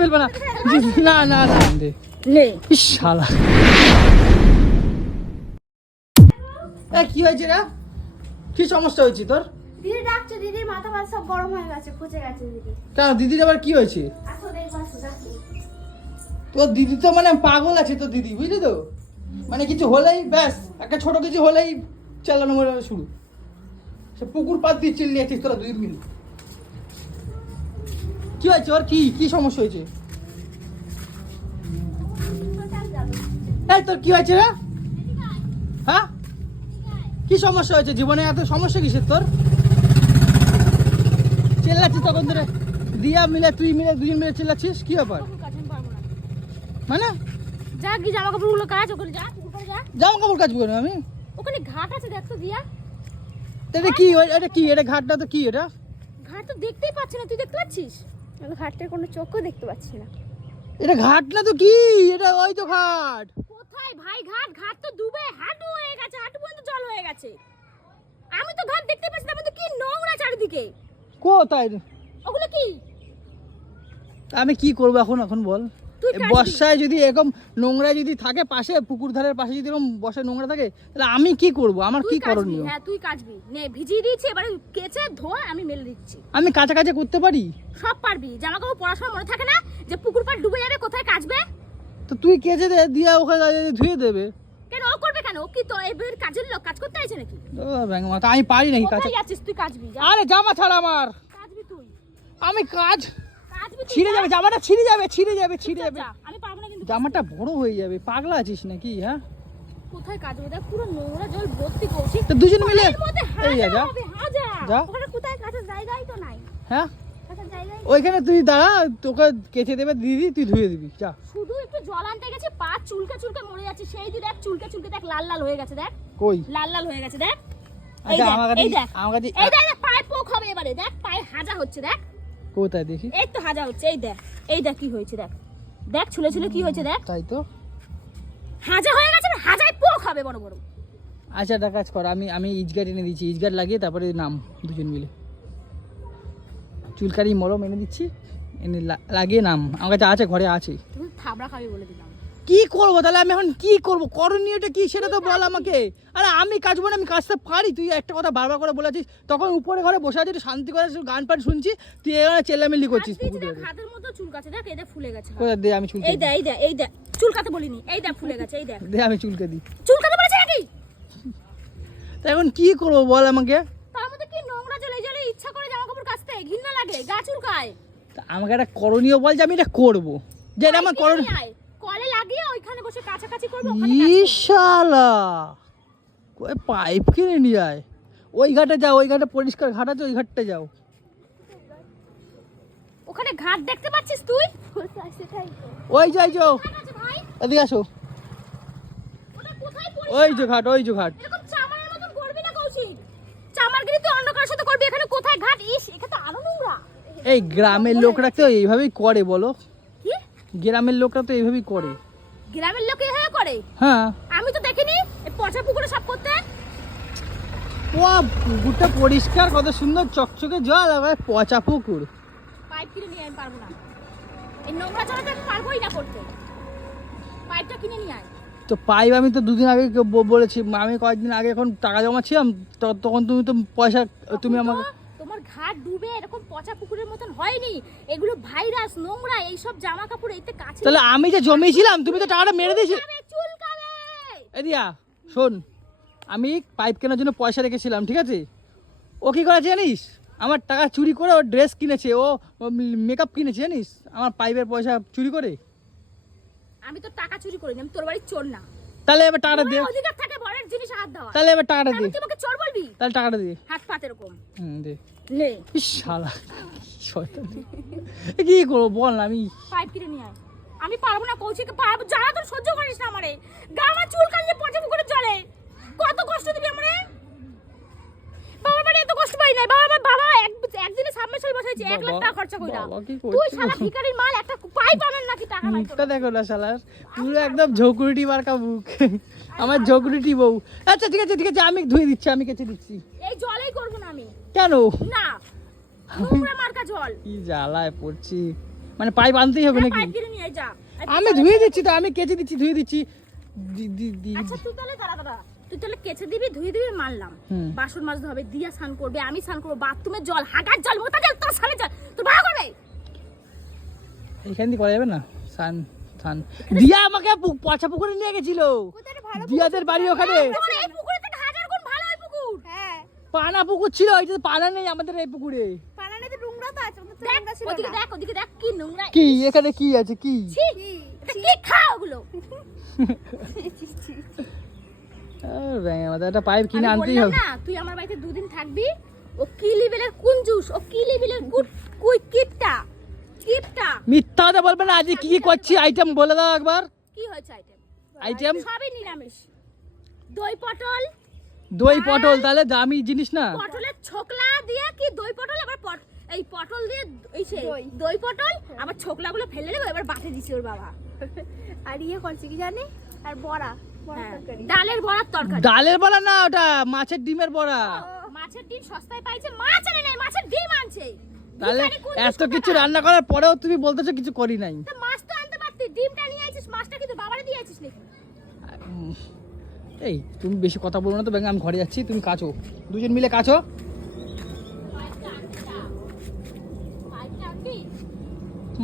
ফেলবে না। না না না নে শালা। কি হয়েছে রে? কি সমস্যা হয়েছে তোর? দিদি ডাকছে, দিদি মাথা মাথা সব গরম হয়ে গেছে, ফুটে গেছে দিদি। কেন দিদির আবার কি হয়েছে? আসো দেখো, আসো ডাকি। তোর দিদি তো মানে পাগল আছে তোর দিদি, বুঝলি তো? মানে কিছু হলেই ব্যাস, একটা ছোট কিছু হলেই চালানো শুরু। সে পুকুর পাত দিয়ে চিল্লিয়েছিস তোরা দুই মিনিট। কি হয়েছে ওর? কি সমস্যা হয়েছে? এই তোর কি হয়েছে রে? হ্যাঁ, কি সমস্যা হয়েছে জীবনে? এত সমস্যা কিসের তোর? চিল্লাচ্ছিস তখন ধরে, দিয়া মিলে তুই মিলে দুজন মিলে চিল্লাচ্ছিস, কি ব্যাপার? মানে যা কি জামা কাপড়গুলো কাচ, ওখানে যা, পুকুরে যা। জামা কাপড় কাচবো কেন আমি? ওখানে ঘাট আছে, দেখ তো দিয়া। এটা কি? এটা কি? এটা ঘাটটা তো কি? এটা ঘাট তো দেখতেই পাচ্ছি না, তুই দেখতে পাচ্ছিস? আমি ঘাটটার কোনো চোখও দেখতে পাচ্ছি না। এটা ঘাট না তো কি? এটা ওই তো ঘাট। কোথায় ভাই ঘাট? ঘাট তো ডুবে হাঁটু হয়ে গেছে, হাঁটু পর্যন্ত জল হয়ে গেছে। আমি তো ঘাট দেখতে পাচ্ছি না, আমাদের কি নোংরা চারিদিকে। কোথায়? ওগুলো কি? আমি কি করবো এখন? এখন বল। তুই এই কাচবি। বর্ষায় যদি এরকম নোংরা যদি থাকে পাশে, পুকুর ধারের পাশে যদি এরকম বর্ষায় নোংরা থাকে, তাহলে আমি কি করব? আমার তুই কি কাচবি, করণীয়? হ্যাঁ তুই কাচবি। নে ভিজিয়ে দিয়েছি, এবারে কেচে ধোয়া আমি মেলে দিচ্ছি। আমি কাছাকাছি করতে পারি? সব পারবি। জামা কাপড় পরার সময় মনে থাকে না যে পুকুর পাড় ডুবে যাবে, কোথায় কাচবে? তো তুই কেচে দে, দিয়া ওখানে ধুয়ে দেবে। কেন ও করবে কেন? ও কি তো এবার কাজের লোক? কাজ করতে আইছে নাকি? ও ব্যাঙ মাথা, আমি পারি নাকি কাছে? কোথায় যাচ্ছিস তুই? কাচবি যা। আরে জামা ছাড়া আমার, কাচবি তুই, আমি কাজ কাচবি তুই। ছিঁড়ে যাবে, জামাটা ছিঁড়ে যাবে, ছিঁড়ে যাবে, ছিঁড়ে যাবে। যা, আমি পারবো না কিন্তু। জামাটা বড় হয়ে যাবে, পাগলা আছিস নাকি? হ্যাঁ, কোথায় কাচবো? দেখ পুরো নোংরা জল ভর্তি করছি। তো দুজন মিলে পায়ের মধ্যে এই হাজা যা হবে, হাজা। যা। ওখানে কোথায় কাচার জায়গাই তো নাই। হ্যাঁ, কাচার জায়গাই নেই। ওইখানে তুই দাঁড়া, তোকে কেচে দেবে দিদি, তুই ধুয়ে দিবি। যা। শুধু একটু জল আনতে গেছে, পা চুলকে চুলকে মরে যাচ্ছে। সেই দি দেখ চুলকে চুলকে দেখ লাল লাল হয়ে গেছে, দেখ কই? লাল লাল হয়ে গেছে, দেখ। এই আচ্ছা, দেখ, আমার কাছে এই দেখ, আমার কাছে এই দেখ, দেখ, পায়ে পোক হবে এবারে। দেখ পায়ে হাজা হচ্ছে, দেখ। কোথায় দেখি? এই তো হাজা হচ্ছে, এই দেখ, এই দেখ কি হয়েছে, দেখ দেখ ছুলে ছুলে কি হয়েছে, দেখ তাই তো। হাজা হয়ে গেছে, হাজায় পোক হবে বড় বড়। আচ্ছা, একটা কাজ কর, আমি ইজগার্ড এনে দিচ্ছি, ইজগার্ড লাগিয়ে তারপরে নাম দুজন মিলে। চুলকারি মলম এনে দিচ্ছি, এনে লাগিয়ে নাম। আমার কাছে আছে, ঘরে আছে। তুই থাবড়া খাবি বলে দিলাম। কি করবো তাহলে? আমি এখন কি করবো? করণীয়টা কি সেটা তো বল আমাকে। আরে আমি কাজবো না? আমি কাজটা পারি। তুই একটা কথা বারবার করে বলেছিস, তখন উপরে ঘরে বসে আছিস, শান্তি করে গান পান শুনছি, তুই এখানে চেল্লামিল্লি করছিস। তুই দেখ হাতের মতো চুলকাছে, দেখ এই দেখ ফুলে গেছে। কোথায় দে, আমি চুলকে এই দেখ, এই দেখ, এই দেখ চুলকাতে বলিনি, এই দেখ ফুলে গেছে, এই দেখ দে, আমি চুলকে দিই। চুলকাতে বলেছে নাকি? তা এখন কি করবো বল আমাকে? তার মধ্যে কি নোংরা জলে জলে ইচ্ছা করে জামা কাপড় কাচতে, ঘৃণা লাগে, গা চুলকায়। তা আমাকে একটা করণীয় বল যে আমি এটা করবো, যেটা আমার করণীয়। কলে লাগিয়ে ওইখানে বসে কাছাকাছি করবে, ওখানে কাজ করবে। ইশালা কই পাইপ কিনে নিয়ে আয়। ওই ঘাটে যাও, ওই ঘাটে পরিষ্কার ঘাট আছে, ওই ঘাটটা যাও। ওখানে ঘাট দেখতে পাচ্ছিস তুই? সেটাই তো ওই যাই যাও, ঘাট আছে ভাই। এদিকে আসো। ওটা কোথায় ওই পরিষ্কার? যে ঘাট, ওই যে ঘাট। এরকম চামারের মতন করবি না কৌশিক। চামারগিরি তুই অন্য কারোর সাথে করবি, এখানে কোথায় ঘাট? ইস, এখানে তো আরো নোংরা। এই গ্রামের লোকরা তো এইভাবেই করে বলো? কি গ্রামের লোকরা তো এইভাবেই করে। গ্রামের লোকে হয়ে করে? হ্যাঁ, আমি তো দেখিনি এই পচা পুকুরে সব করতে। ও পুকুরটা পরিষ্কার, কত সুন্দর চকচকে জল, আবার পচা পুকুর। পাইপ কিনে নিয়ে আমি পারবো না, এই নোংরা জলটা আমি পারবোই না করতে। পাইপটা কিনে নিয়ে আয়। তো পাইপ আমি তো দুদিন আগে বলেছি, আমি কয়েকদিন আগে এখন টাকা জমাচ্ছিলাম, তখন তুমি তো পয়সা, তুমি তখন তো আমাকে। তোমার ঘাট ডুবে এরকম পচা পুকুরের মতন হয়নি। এগুলো ভাইরাস নোংরা, এইসব জামা কাপড় এতে কাছে তাহলে আমি যে জমিয়েছিলাম, তুমি তো টাকাটা মেরে দিয়েছি। চুলকাবে। এদিয়া শোন, আমি পাইপ কেনার জন্য পয়সা রেখেছিলাম, ঠিক আছে? ও কি করেছে জানিস? আমার টাকা চুরি করে ও ড্রেস কিনেছে, ও মেকআপ কিনেছে জানিস, আমার পাইপের পয়সা চুরি করে। আমি তো টাকা চুরি করিনি, আমি তোর বাড়ির চোর না। তাহলে এবার টাকাটা দে। তোমার অধিকার থাকে বরের জিনিস হাত দেওয়া। তাহলে এবার টাকাটা দে। তুই আমাকে চোর বলবি? তাহলে টাকাটা দে। হাত পাত এরকম দে। নে। ইস শালা শয়তান। কি করবো বল না? আমি পাইপ কিনে নিয়ে আয়। আমি পারবো না কৌশিক, পারবো যারা তোর সহ্য করিস না আমারে। গা আমার চুল কাটলে পচা পুকুরে চলে, কত কষ্ট দিবি আমারে? বাবার বাড়ি এত কষ্ট পাই নাই। বাবা একদিনে সাবমেশাল বসাইছে 1 লাখ টাকা খরচা কইরা। বাবা কি তুই করছিস? শালা ভিখারির মাল, একটা পাইপ আনার নাকি টাকা নাই তোর। মুখটা দেখো না শালার, পুরো একদম ঝকুরিটি মার্কা মুখ। আমার ঝকুরিটি বউ। আচ্ছা ঠিক আছে ঠিক আছে, আমি ধুয়ে দিচ্ছি, আমি কেচে দিচ্ছি। এই জলেই করবো না আমি। কেন? না, নোংরা মার্কা জল। কি জ্বালায় পড়ছি। মানে পাইপ আনতেই হবে নাকি? পাইপ কিনে নিয়ে যা। আমি ধুয়ে দিচ্ছি তো, আমি কেচে দিচ্ছি, ধুয়ে দিচ্ছি। আচ্ছা তুই তাহলে দাঁড়া, তুই তাহলে কেচে দিবি, ধুয়ে দিবি, মানলাম। হুম। বাসন মাজতে হবে, দিয়া স্নান করবে, আমি স্নান করবো, বাথরুমের জল, হাগার জল, মোটা জল, তোর স্নানের জল তোর ভাড়া করবে। এখান দিয়ে করা যাবে না? সান সান দিয়া আমাকে পচা পুকুরে নিয়ে গেছিল, দিয়াদের বাড়ি ওখানে। তোর এই পুকুরে থেকে হাজার গুণ ভালো এই পুকুর। হ্যাঁ পানা পুকুর ছিল, ওইটা পানা নেই আমাদের এই পুকুরে। পানানে তো নোংরা তো আছে, ওটা তো নোংরা ছিল না। ওদিকে দেখ কি নোংরা। কি এখানে কি আছে? কি ছি এটা কি খাও ওগুলো? একটা পাইপ কিনে আমি আনতেই বললাম হবে। না তুই আমার বাড়িতে দুদিন থাকবি। ও কি লেভেলের কুঞ্জুস, ও কি লেভেলের কুই কিপটা। মিথ্যা কথা বলবে না। আজকে কি কি করছি আইটেম বলে দাও একবার। কি হয়েছে আইটেম সবই নিরামিষ। দই পটল, দই পটল, তাহলে দামি জিনিস না? পটলের ছোকলা দিয়ে কি দই পটল, আবার এই পটল দিয়ে এই সে দই পটল, আবার ছোকলাগুলো ফেলে দেবো, এবার বাটে দিছি ওর বাবা। আর ইয়ে করছে কি জানি, আর বড়া তরকারি। ডালের বড়ার তরকারি। ডালের বড়া না, ওটা মাছের ডিমের বড়া। মাছের ডিম সস্তায় পাইছে, মাছ আনে নাই, মাছের ডিম আনছে। তাহলে ভিখারি কুঞ্জুস এত কোথাকার। কিছু রান্না করার পরেও তুমি বলতেছো কিছু করি নাই। তা মাছ তো আনতে পারতি, ডিমটা নিয়ে আইছিস, মাছটা কি তোর বাবারে দিয়ে আইছিস নাকি? এই তুমি বেশি কথা বলো না তো, ব্যাঙ আমি ঘরে যাচ্ছি, তুমি কাচো, দুজন মিলে কাচো। পাইপটা আনবি?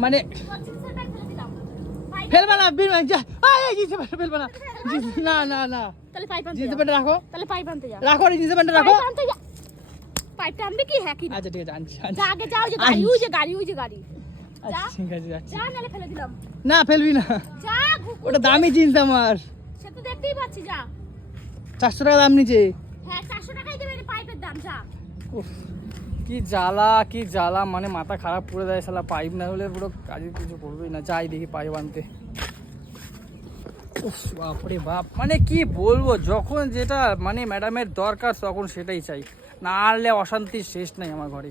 মানে তোর জিনিসের ব্যাগ ফেলে দিলাম। পাইপ- ফেলবে না, ফেলবে না। না না না, তাহলে পাইপ আনতে জিনিস যা। প্যান্টটা রাখো, তাহলে পাইপ আনতে যা। রাখো জিনিস প্যান্টটা রাখো। পাইপ আনতে যা। পাইপটা আনবি কি? হ্যাঁ কি না? আচ্ছা ঠিক আছে, আনছি যা আগে যাও, যে গাড়ি, আনছি। ওই যে গাড়ি, ওই যে গাড়ি। আচ্ছা ঠিক আছে, যাচ্ছি। যা নালে ফেলে দিলাম। না ফেলবি না, যা ঘুঘু। ওটা দামি জিনিস আমার, সে তো দেখতেই পাচ্ছি, যা। 400 টাকা দাম নিচে। হ্যাঁ 400 টাকাই দেবে রে পাইপের দাম, যা। উফ, কি জ্বালা, মানে মাথা খারাপ করে দেয় শালা। পাইপ না হলে পুরো কাজে কিছু করবেই না। যাই দেখি পাইপ আনতে। উফ বাপরে বাপ, মানে কি বলবো, যখন যেটা মানে ম্যাডামের দরকার তখন সেটাই চাই, না আনলে অশান্তির শেষ নাই আমার ঘরে।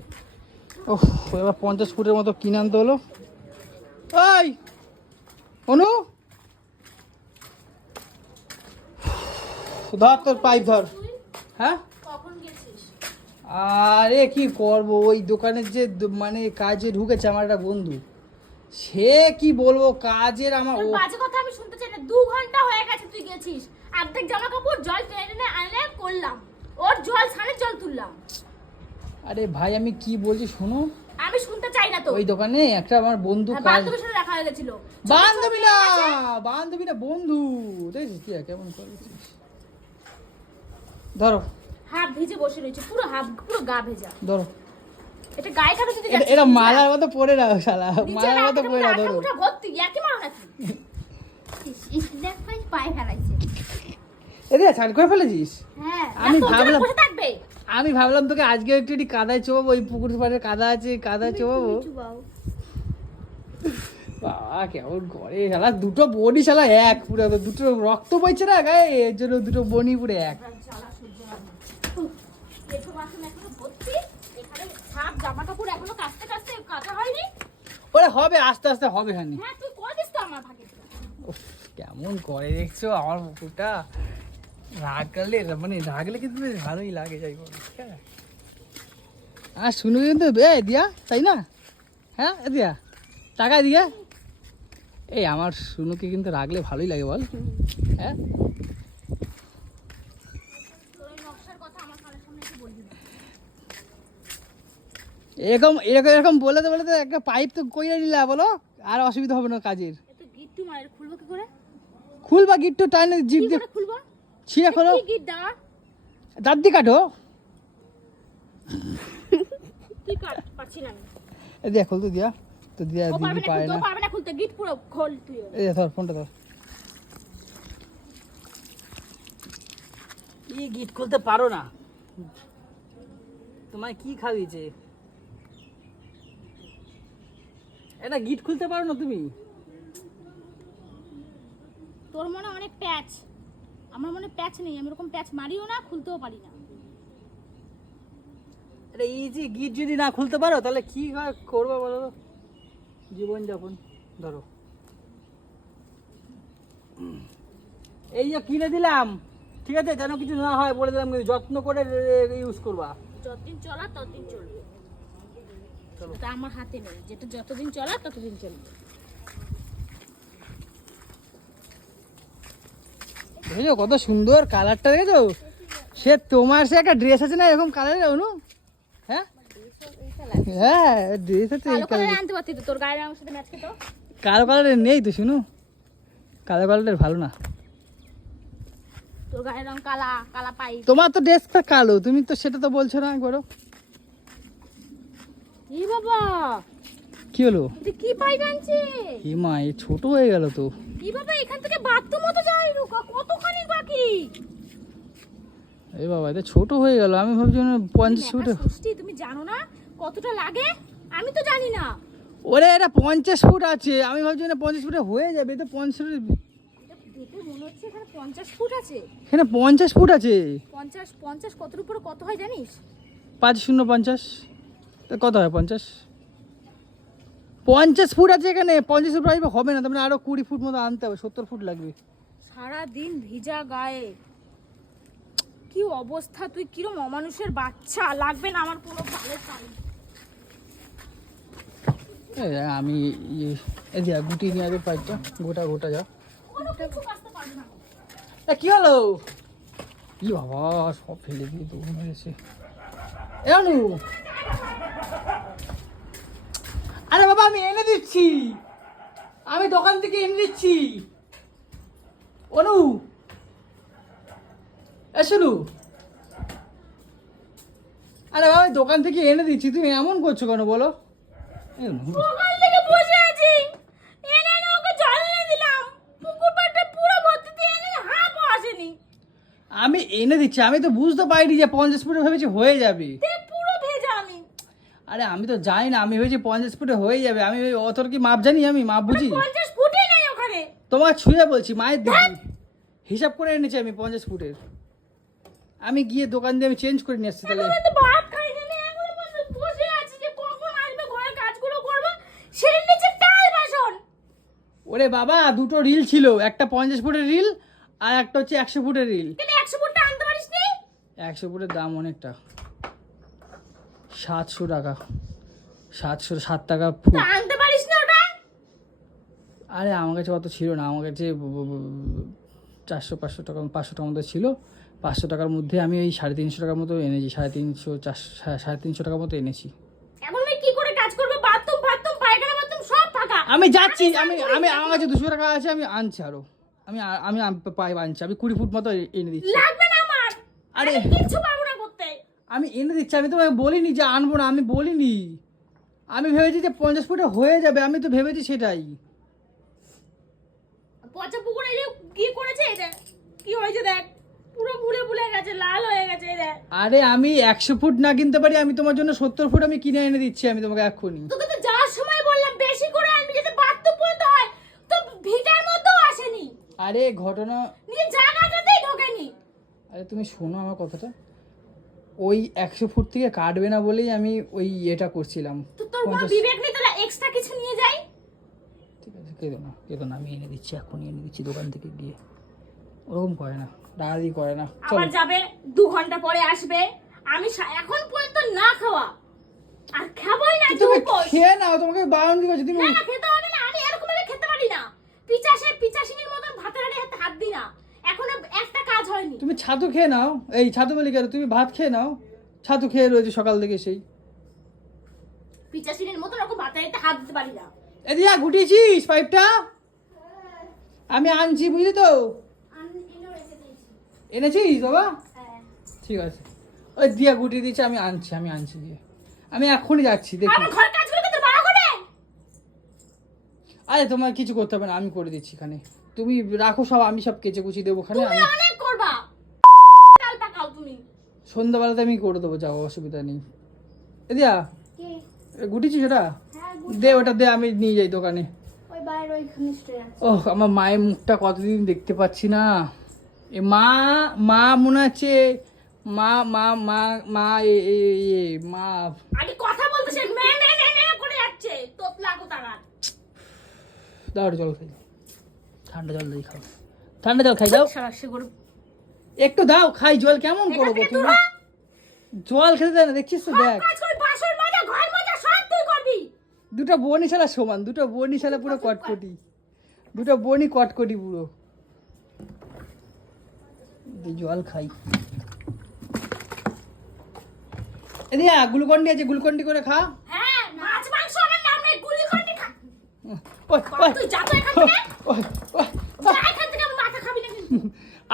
ওহ, এবার 50 ফুটের মতো কিনে আনতে হলো। ওই অনু, ধর তোর পাইপ ধর। হ্যাঁ কখন গেছিস? আরে কি করব, ওই দোকানের যে মানে কাজে ঢুকেছে আমার একটা বন্ধু, সে কি বলবো কাজের আমার তোর বাজে কথা আমি শুনতে চাই না। 2 ঘন্টা হয়ে গেছে তুই গেছিস। অর্ধেক জামা কাপড় জল টেনে আনলে করলাম, ওর জল ছানের জল তুললাম। আরে ভাই আমি কি বলছি শোনো, আমি শুনতে চাই না তো। ওই দোকানে একটা আমার বন্ধু কাজ, বান্ধবীর সাথে দেখা হয়ে গেছিল। বান্ধবী না বন্ধু, দেখছিস কি কেমন করেছিস। ধরো হাফ ভিজে বসে রয়েছে, পুরো গা ভেজা। ধরো, এটা গায়ে কাটো যদি এটা মালার মতো পরে নাও শালা, মালার মতো পরে নাও। ধরো উঠা ভর্তি ইয়াকি মারো নাকি? দেখ ভাই পায়ে ফেলাইছে। এদিকে ছাড় করে ফেলেছিস। হ্যাঁ আমি না, তোর জন্য ভাবলাম- বসে থাকবে। আমি ভাবলাম তোকে আজকে একটু কাদায় চোবাবো, ওই পুকুর পাড়ে কাদা আছে, কাদায় চোবাবো। চুবাও। বাবা কেমন করে শালা, দুটো বনি শালা এক, পুরো দুটো রক্ত বইছে না গায়ে, এর জন্য দুটো বনি পুরো এক। জ্বালা সহ্য হয় না। এসব বাসন এখনো ভর্তি, এখানে সাপ জামা কাপড় এখনো কাচতে কাচা হয়নি। ওরে হবে, আস্তে আস্তে হবে। হানি হ্যাঁ তুই করে দিস তো আমার ভাগে। উফ, কেমন করে দেখছো আমার পুকুরটা। রাগলে কিন্তু বেশ ভালোই লাগে, যাই বল। আর শুনু কিন্তু দিয়া, তাই না? হ্যাঁ দিয়া টাকা দিয়া, এই আমার শুনুকে কিন্তু রাগলে ভালোই লাগে বল। হ্যাঁ তোর এই নকশার কথা আমার কানের সামনে একটু বলবি না। এরকম বলে তো একটা পাইপ তো কইরা নিলা বলো, আর অসুবিধা হবে না কাজের। এ তো গিট্টু মায়ের খুলবো কি করে? খুলবা গিট্টু টাইনে জিপ কি দিয়ে করে খুলবো? ছিঁড়ে খোলো, কি গিট দাঁড়া, দাঁত দিয়ে কাটো। তুই কাট, পারছি না আমি। এই দেখ খুলতে দিয়া, তো দিয়া ও পারবে দিদি না পারে খুলতে, না। ও পারবে না খুলতে, গিট পুরো খোল তুই। এই ধর ফোনটা ধর। কি গিট খুলতে পারো না? তোমায় কি খাওয়িয়েছে? এটা গিট খুলতে পারো না তুমি? তোর মনে অনেক প্যাচ, আমার মনে প্যাচ নেই, আমি এরকম প্যাচ মারিও না, খুলতেও পারি না। এটা ইজি, গিট যদি না খুলতে পারো তাহলে কি করবো বলো তো, জীবন যাপন। ধরো এই যে কিনে দিলাম, ঠিক আছে, যেন কিছু না হয় বলে দিলাম, কিন্তু যত্ন করে ইউজ করবা। যতদিন চলা ততদিন চলবে। এটা আমার হাতে নেই, যেটা যতদিন চলা ততদিন চলবে। দেখেছো কত সুন্দর কালারটা, দেখেছো? সে তোমার সে একটা ড্রেস আছে না এরকম কালারের অনু? হ্যাঁ হ্যাঁ ড্রেস আছে এই কালো কালারে কালারের। আনতে পারতি তো, তোর গায়ের রঙের সাথে ম্যাচ খেতো। কালো কালারের নেই তো শুনু, কালো কালারের ভালো না। তোর গায়ের রং কালা, কালা পাই। তোমার তো ড্রেসটা কালো, তুমি তো সেটা তো বলছো না একবারও। এই বাবা, কি হলো? এটা কি পাইপ আনছে? এ মা, এ ছোট হয়ে গেল তো। এই বাবা, এখান থেকে বাথরুমও তো যাই রুকা, কতখানি বাকি। এ বাবা, এটা ছোট হয়ে গেল। আমি ভাবছি 50 ফুট। ষষ্ঠী, তুমি জানো না কতটা লাগে? আমি তো জানি না। ওরে এটা 50 ফুট আছে, আমি ভাবছি 50 ফুটে হয়ে যাবে। এটা 50 ফুট, দেখে মনে হচ্ছে এখানে 50 ফুট আছে। এখানে 50 ফুট আছে। 50 কতর উপরে কত হয় জানিস? 5 0 50, তা কত হয় 50? 50 ফুট আছে এখানে। 50 ফুট পাইবে হবে না, তার মানে আরো 20 ফুট মতো আনতে হবে, 70 ফুট লাগবে। সারা দিন ভিজা গায়ে কি অবস্থা, তুই কিরম অমানুষের বাচ্চা। লাগবে না আমার কোনো পালের পানি। আমি এই যে গুটি নিয়ে আসবে পাইপটা, গোটা গোটা যা। কোনো কিছু বাঁচতে পারবে না। কি হলো? ই বাবা, সব ফেলে দিয়ে দৌড় মেরেছে। অনু, আরে বাবা আমি এনে দিচ্ছি, আমি দোকান থেকে এনে দিচ্ছি। অনু শুনু, আরে বাবা আমি দোকান থেকে এনে দিচ্ছি, তুমি এমন করছো কেন বলো? সকাল থেকে বসে আছি, এনে এনে ওকে জল এনে দিলাম, পুকুর পাড়টা পুরো ভর্তি দিয়ে এনে হাফও আসেনি। আমি এনে দিচ্ছি, আমি তো বুঝতে পারিনি যে 50 ফুটে ভেবেছি হয়ে যাবে। দেখ পুরো ভেজা আমি। আরে আমি তো জানি না, আমি ভেবেছি 50 ফুটে হয়ে যাবে। আমি ওই অতর কি মাপ জানি, আমি মাপ বুঝি? 50 ফুটই নেই ওখানে। তোমার ছুঁয়ে বলছি, মায়ের দিদি হিসাব করে এনেছি আমি 50 ফুটের। আমি গিয়ে দোকান দিয়ে আমি চেঞ্জ করে নিয়ে আসছি। তাহলে এখন তো ভাত খাইনি, আমি এখনো পর্যন্ত বসে আছি যে কখন আসবে ঘরের কাজগুলো করব। সিঁড়ির নিচে টাল বাসন। ওরে বাবা, দুটো রিল ছিল, একটা 50 ফুটের রিল আর একটা হচ্ছে 100 ফুটের রিল। তাহলে 100 ফুটটা আনতে পারিস নি? 100 ফুটের দাম অনেকটা, 700 টাকা, 707 টাকা ফুট। তা আনতে পারিস না ওটা? আরে আমার কাছে অত ছিল না, আমার কাছে 400-500 টাকা, 500 টাকার মতো ছিল। 500 টাকার মধ্যে আমি ওই 350 টাকার মতো এনেছি, 350 টাকার মতো এনেছি। এখন আমি কি করে কাজ করব? বাথরুম পায়খানা বাথরুম সব ফাঁকা। আমি যাচ্ছি, আমি আমি আমার কাছে 200 টাকা আছে, আমি আনছি আরো। আমি আমি পাইপ আনছি, আমি 20 ফুট মতো এনে দিচ্ছি। লাগবে না আমার। আরে আমি কিচ্ছু পারবো না করতে। আমি এনে দিচ্ছি, আমি তোমাকে বলিনি যে আনবো না, আমি বলিনি। আমি ভেবেছি যে 50 ফুটে হয়ে যাবে, আমি তো ভেবেছি সেটাই। পচা পুকুরে যে কি করেছে এই দেখ, কি হয়েছে দেখ, পুরো ভুলে গেছে, লাল হয়ে গেছে এই দেখ। আরে আমি 100 ফুট না কিনতে পারি, আমি তোমার জন্য 70 ফুট আমি কিনে এনে দিচ্ছি, আমি তোমাকে এক্ষুনি। তোকে তো যাওয়ার সময় বললাম বেশি করে আনবি, যাতে বাথরুম পর্যন্ত হয়। তো ভিটার মধ্যেও আসেনি, আরে ঘটনা, নিয়ে জায়গাটাতেই ঢোকেনি। আরে তুমি শোনো আমার কথাটা। ওই 100 ফুট থেকে কাটবে না বলেই আমি ওই এটা করছিলাম। তো তোর কোনো 50 বিবেক নেই, তাহলে এক্সট্রা কিছু নিয়ে যাই। ঠিক আছে, কেঁদো না, আমি এনে দিচ্ছি, এখনই এনে দিচ্ছি দোকান থেকে গিয়ে। ওরকম করে না, ডালি করে না। আবার চলো, যাবে 2 ঘন্টা পরে আসবে। আমি এখন পর্যন্ত না খাওয়া, আর খাবোই না। তুমি চুপ খেয়ে নাও, তোমাকে বারণ কি করছি তুমি? না না, খেতে হবে না। আমি এরকম ভাবে খেতে পারি না। পিচাসিনীর মতন ভাতের হাত দিই না। এখনো একটা কাজ হয়নি। তুমি ছাতু খেয়ে নাও। এই ছাতু বলি কেন, তুমি ভাত খেয়ে নাও। ছাতু খেয়ে রয়েছে সকাল থেকে সেই। পিচাসিনীর মতন ওরকম ভাতের হাত দিতে পারি না। এদিয়া গুটিয়েছিস পাইপটা? আমি আনছি, বুঝলি তো? এনেছিস বাবা? ঠিক আছে, ওই দিয়া গুটিয়ে দিচ্ছে, আমি আনছি দিয়ে। আমি এখনই যাচ্ছি, দেখি। আমার ঘর কাজগুলো তো বড় করে। আরে তোমার কিছু করতে হবে না, আমি করে দিচ্ছি এখানে। তুমি রাখো সব, আমি সব কেচে কুচি দেবো ওখানে। তুমি আমি অনেক করবা, তাল পাকাও তুমি। সন্ধ্যাবেলাতে আমি করে দেবো, যাও, অসুবিধা নেই। এদিয়া কি? গুটিছিস ওটা? হ্যাঁ, দে ওটা, দে, আমি নিয়ে যাই দোকানে। ওই বাইরে ওইখানে স্ট্রে আছে। ওহ, আমার মায়ের মুখটা কতদিন দেখতে পাচ্ছি না। এ মা, মা মনে আছে? মা মা মা মা মা। আরে কথা বলতেছে, মে করে যাচ্ছে তোতলা কোতারা। দাও একটু জল খাই, ঠান্ডা জল দিয়ে খাও, ঠান্ডা জল খাই যাও। সারাশি করে একটু দাও খাই, জল কেমন করবো তুমি? জল খেতে দেয় না, দেখছিস তো, দেখ। কাজ করে, বাসন মাজা, ঘর মাজা সব তুই করবি। দুটো বোনই শালা সমান, দুটো বোনই শালা পুরো কটকটি, দুটো বোনই কটকটি পুরো। এই জল খাই। এদিকে গ্লুকন্ডি আছে, গ্লুকন্ডি করে খা। হ্যাঁ, মাছ মাংস আমার নাম নাই, গুলি করে খা। ওই, বাবা, ওই, তুই যা তো এখান থেকে। ওই, ওই, যা এখান থেকে, আমার মাথা খাবি না কিন্তু।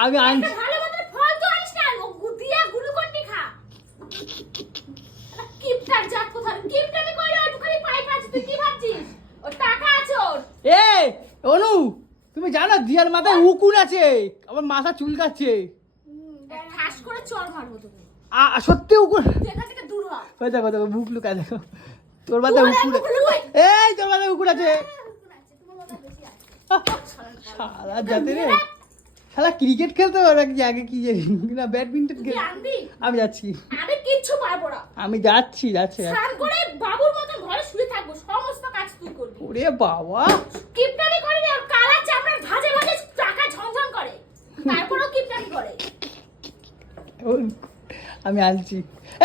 আমি আনছি। একটা ভালো মতন ফল তো আনিস না, ও গুদিয়া গ্লুকন্ডি খা। কিপটার জাত কোথায়? কিপটামি করে ওটুখানি পাইপ আছে, তুই কি ভাবছিস? ও টাকা আছে ওর। এ অনু, তুমি জানো দিয়ার মাথায় উকুন আছে, আমার মাথা চুলকাচ্ছে। ঠাস করে চড় মারবো তোকে। সত্যি উকুন। তুই এখান থেকে দূর হ। ওই দেখো দেখো মুখ লুকা দেখো, তোর মাথায় উকুন। এই তোর মাথায় উকুন আছে। শালা জাতে রে, শালা ক্রিকেট খেলতে পারো নাকি আগে, কি জানি না ব্যাডমিন্টন তুই খেল। আনবি? আমি যাচ্ছি, আমি কিচ্ছু পারবো না। আমি যাচ্ছি যাচ্ছি। স্নান করে বাবুর মতন ঘরে শুয়ে থাকবো, সমস্ত কাজ তুই করবি। ওরে বাবা, কিপটামি করে না, কালা চামড়ার ভাজে ভাজে টাকা ঝনঝন করে, তারপরেও কিপটামি করে। আমি আনছি।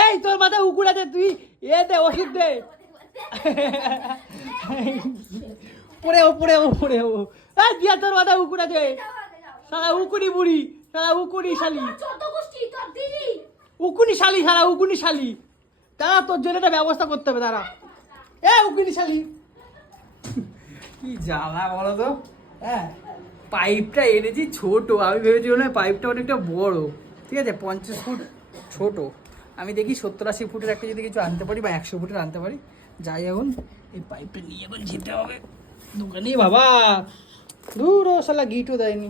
এই তোর মাথায় উকুন আছে, তুই এ দে, ওষুধ দে। পড়ে ও পড়ে ও পড়ে ও। এই দিয়া তোর মাথায় উকুন আছে, শালা উকুনি বুড়ি, শালা উকুনি শালি, তোর যত গোষ্ঠী তোর দিদি। উকুনি শালি, শালা উকুনি শালি। দাঁড়া, তোর জন্য একটা ব্যবস্থা করতে হবে, দাঁড়া। এ উকুনি শালি, কি জ্বালা বলো তো। হ্যাঁ, পাইপটা এনেছি ছোট, আমি ভেবেছি না পাইপটা অনেকটা বড়, ঠিক আছে 50 ফুট ছোট। আমি দেখি 70-80 ফুটের একটা যদি কিছু আনতে পারি, বা 100 ফুটের আনতে পারি। যাই, এখন এই পাইপটা নিয়ে এখন যেতে হবে দোকানে। বাবা দূর, ও শালা গিটও দেয়নি।